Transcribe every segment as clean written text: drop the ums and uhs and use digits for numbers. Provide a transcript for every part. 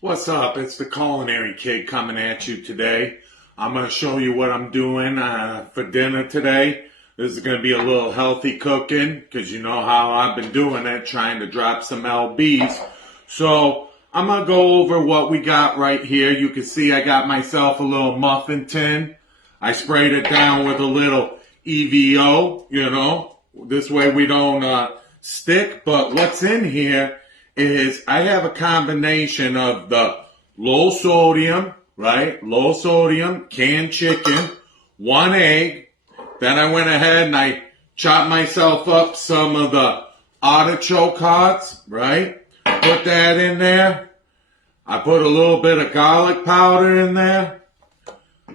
What's up? It's the Culinary Kid coming at you today. I'm going to show you what I'm doing for dinner today. This is going to be a little healthy cooking because you know how I've been doing it, trying to drop some LBs. So I'm going to go over what we got right here. You can see I got myself a little muffin tin. I sprayed it down with a little EVO, This way we don't stick. But what's in here is I have a combination of the low sodium, right? Low sodium canned chicken, 1 egg. Then I went ahead and I chopped myself up some of the artichoke hearts, right? Put that in there. I put a little bit of garlic powder in there.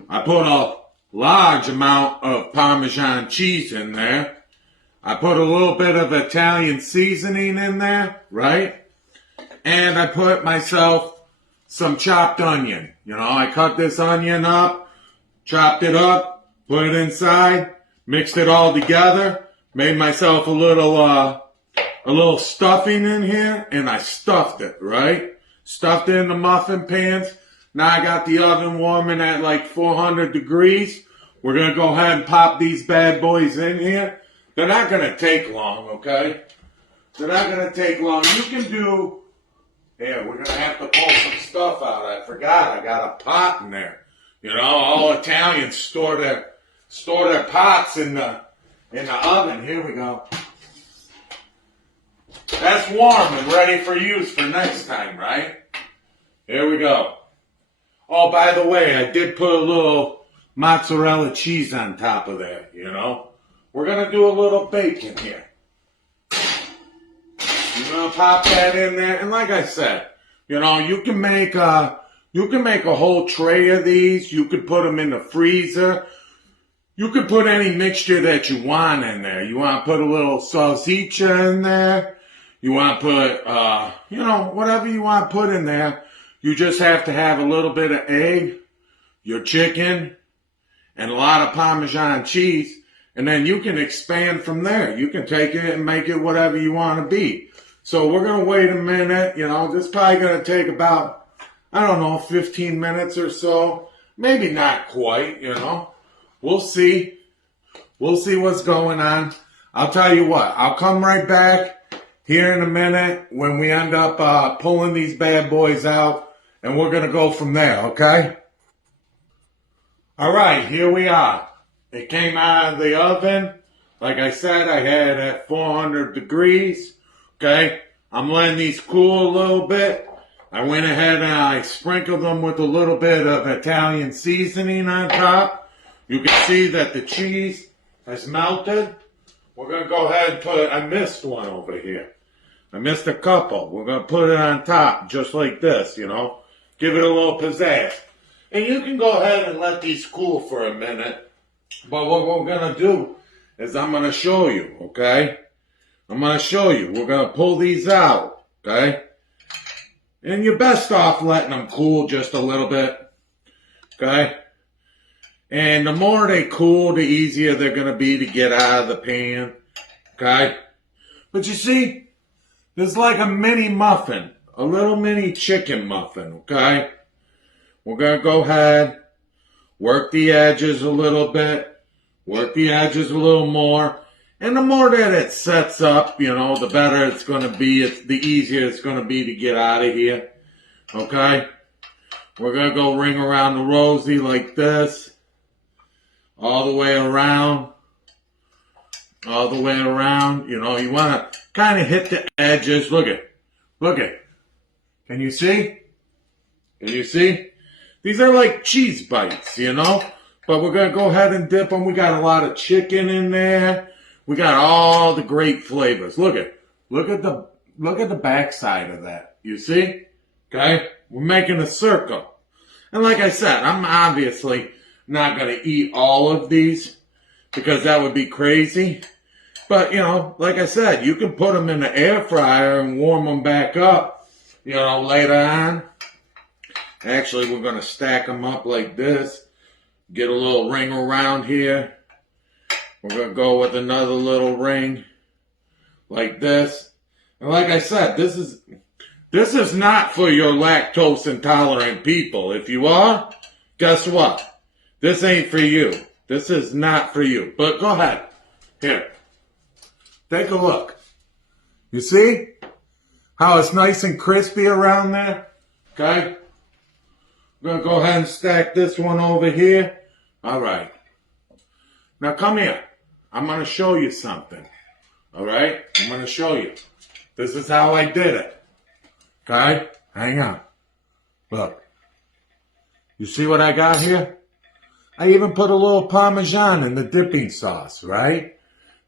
I put a large amount of Parmesan cheese in there. I put a little bit of Italian seasoning in there, right? And I put myself some chopped onion. I cut this onion up, chopped it up, put it inside, mixed it all together, made myself a little stuffing in here, and I stuffed it, right? Stuffed it in the muffin pans. Now I got the oven warming at like 400 degrees. We're going to go ahead and pop these bad boys in here. They're not going to take long, okay? They're not going to take long. You can do... Yeah, we're going to have to pull some stuff out. I forgot. I got a pot in there. All Italians store their pots in the oven. Here we go. That's warm and ready for use for next time, right? Here we go. Oh, by the way, I did put a little mozzarella cheese on top of that, We're going to do a little bacon here. You're gonna pop that in there, and like I said, you can make a whole tray of these. You could put them in the freezer. You could put any mixture that you want in there. You want to put a little salsiccia in there. You want to put, whatever you want to put in there. You just have to have a little bit of egg, your chicken, and a lot of Parmesan cheese, and then you can expand from there. You can take it and make it whatever you want to be. So we're going to wait a minute, this is probably going to take about, 15 minutes or so. Maybe not quite, We'll see. We'll see what's going on. I'll tell you what, I'll come right back here in a minute when we end up pulling these bad boys out, and we're going to go from there, okay? All right, here we are. It came out of the oven. Like I said, I had it at 400 degrees. Okay, I'm letting these cool a little bit. I went ahead and I sprinkled them with a little bit of Italian seasoning on top. You can see that the cheese has melted. We're going to go ahead and I missed one over here. I missed a couple. We're going to put it on top just like this, Give it a little pizzazz. And you can go ahead and let these cool for a minute. But what we're going to do is I'm going to show you, okay? I'm going to show you. We're going to pull these out, okay? And you're best off letting them cool just a little bit, okay? And the more they cool, the easier they're going to be to get out of the pan, okay? But you see, there's like a mini muffin, a little mini chicken muffin, okay? We're going to go ahead, work the edges a little bit, work the edges a little more. And the more that it sets up, the better it's going to be. The easier it's going to be to get out of here. Okay? We're going to go ring around the rosy like this. All the way around. All the way around. You want to kind of hit the edges. Look at. Can you see? Can you see? These are like cheese bites, But we're going to go ahead and dip them. We got a lot of chicken in there. We got all the great flavors. Look at the backside of that. You see? Okay? We're making a circle. And like I said, I'm obviously not going to eat all of these because that would be crazy. But, like I said, you can put them in the air fryer and warm them back up, later on. Actually, we're going to stack them up like this. Get a little ring around here. We're going to go with another little ring like this. And like I said, this is This is not for your lactose intolerant people. If you are, guess what? This ain't for you. This is not for you. But go ahead. Here. Take a look. You see how it's nice and crispy around there? Okay? I'm going to go ahead and stack this one over here. All right. Now come here. I'm going to show you something. All right? I'm going to show you. This is how I did it. Okay? Hang on. Look. You see what I got here? I even put a little Parmesan in the dipping sauce, right?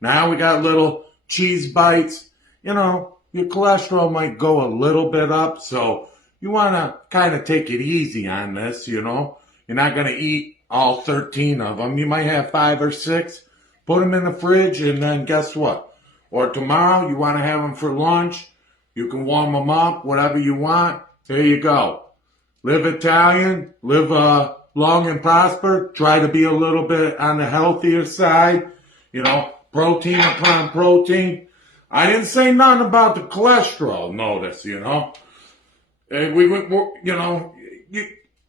Now we got little cheese bites. You know, your cholesterol might go a little bit up, so you want to kind of take it easy on this, you know. You're not going to eat all 13 of them. You might have 5 or 6. Put them in the fridge, and then guess what? Or tomorrow, you want to have them for lunch. You can warm them up, whatever you want. There you go. Live Italian. Live long and prosper. Try to be a little bit on the healthier side. You know, protein upon protein. I didn't say nothing about the cholesterol, notice, you know. It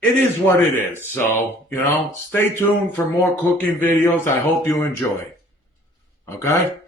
is what it is. So, you know, stay tuned for more cooking videos. I hope you enjoy. Okay?